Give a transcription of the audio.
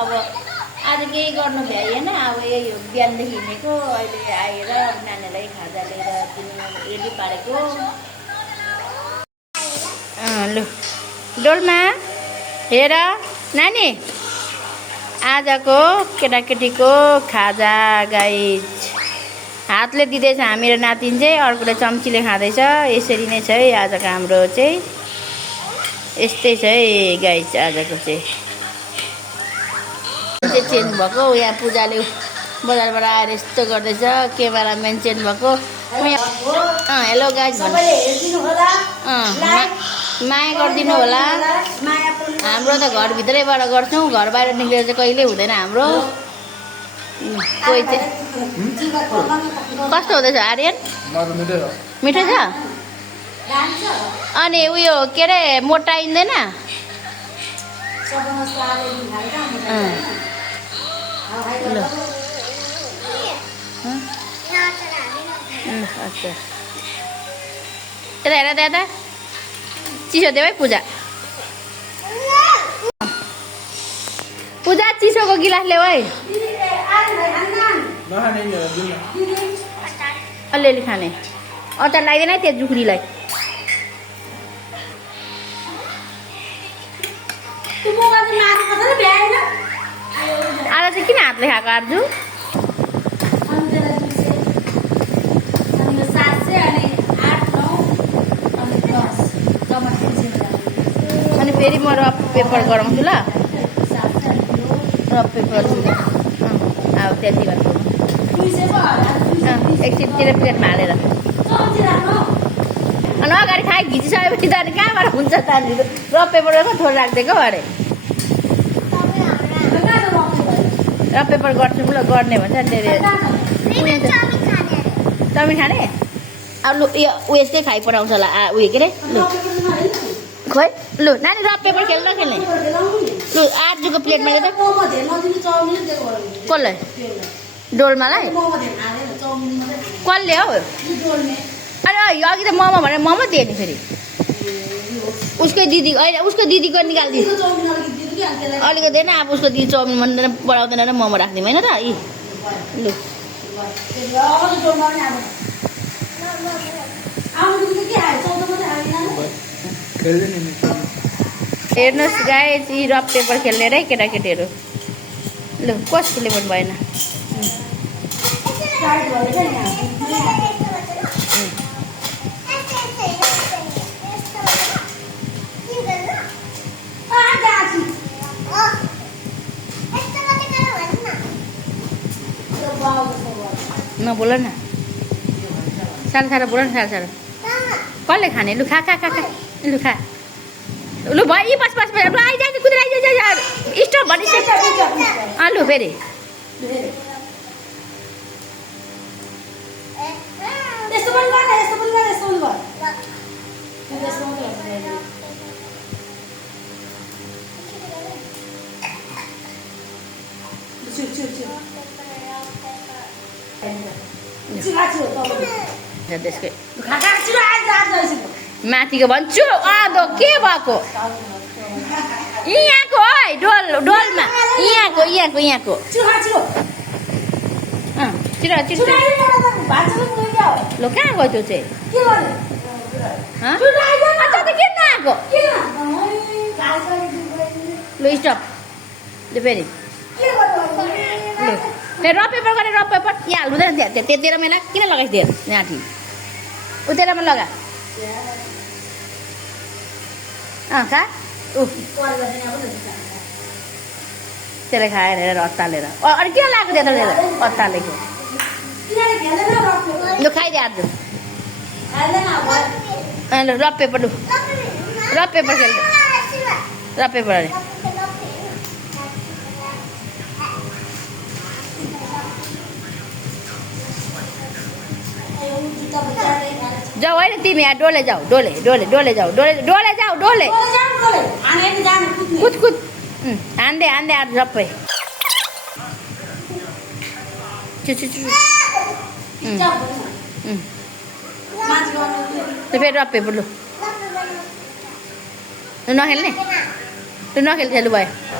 अब आज केही गर्नु भ्याइएन अब यही हो बिहानदेखि हिँडेको अहिले आएर नानीलाई खाजा लिएर दिनु रेडी पारेको लु डोलमा हेर नानी आजको केटाकेटीको खाजा गाइज हातले दिँदैछ हामी र नातिन चाहिँ अर्कोले चम्चीले खाँदैछ यसरी नै छ है आजको हाम्रो चाहिँ यस्तै छ है गाइज आजको चाहिँ चेन्ज भएको यहाँ पूजाले बजारबाट आएर यस्तो गर्दैछ क्यामेराम्यान चेन्ज भएको हेलो गाइज माया गरिदिनु होला हाम्रो त घरभित्रैबाट गर्छौँ घर बाहिर निक्लेर चाहिँ कहिले हुँदैन हाम्रो कोही चाहिँ कस्तो हुँदैछ आर्यन मिठो छ अनि उयो के अरे मोटाइँदैन अच्छा यता हेर त्यता चिसो देऊ है पूजा पूजा चिसोको गिलास ल्याऊ है अलिअलि खाने अचार लाग्दैन है त्यो जुखुरीलाई आज चाहिँ किन हातले खाएको आर्जु अनि फेरि म रफ पेपर गराउँछु ल रफ पेपर अब त्यति गर्छु एकछिन तेरो प्लेटमा हालेर अनि अगाडि खाइ घिचिसकेपछि त अनि कहाँबाट हुन्छ त अनि रफ पेपरमा थोरै राखिदिएको अरे रफ पेपर गर्छु ल गर्ने भन्छ चाउमिन खाने अब लु उयसकै खाइ पठाउँछ होला उयो के अरे लु खोइ लु नानी रफ पेपर खेल्न खेल्ने लु आर्जुको प्लेटमा त कसलाई डोलमालाई कसले हौ अरे अघि त मोमो भनेर मोमो दिए नि फेरि उसकै दिदी होइन उसको दिदीको निकालिदिए अलिकति होइन अब उसको दिदी चाउमिन मन बढाउँदैन र मोमो राखिदिउँ होइन र यी लु हेर्नुहोस् गाइस यी रफ पेपर खेल्ने रे केटाकेटीहरू लु कसले पनि भएन नबोल न सानो सानो बोल न सानो सानो कसले खाने लु खा खा खा खा लु खा लु भयो पास पास आइज कुदेर आइज स्टप भनिसक्यो लु फेरि माथिको भन्छु आदो के भएको यहाँको है डोलमा यहाँको छिटो ल कहाँ गयो त्यो चाहिँ किन आएको ल स्टप ल फेरि रफ पेपर गरेर रफ पेपर यहाँ हाल्नुहुँदैन त्यतिर मेला किन लगाइदियो माथि उतेरमा लगा खा त्यसले खाएर हेरेर अत्तालेर अनि किन लगाएको त्यता लिएर अत्तालेको लु खाइदिए आज ल रफ पेपर लु रफ पेपर खेल्नु रफ पेपर अरे जाऊ होइन तिमी यहाँ डोले जाऊ डोले जाऊ डोले कुद हान्दै आज सबै फेरि रफ पेपर लु नखेल्ने लु नखेल्नु भयो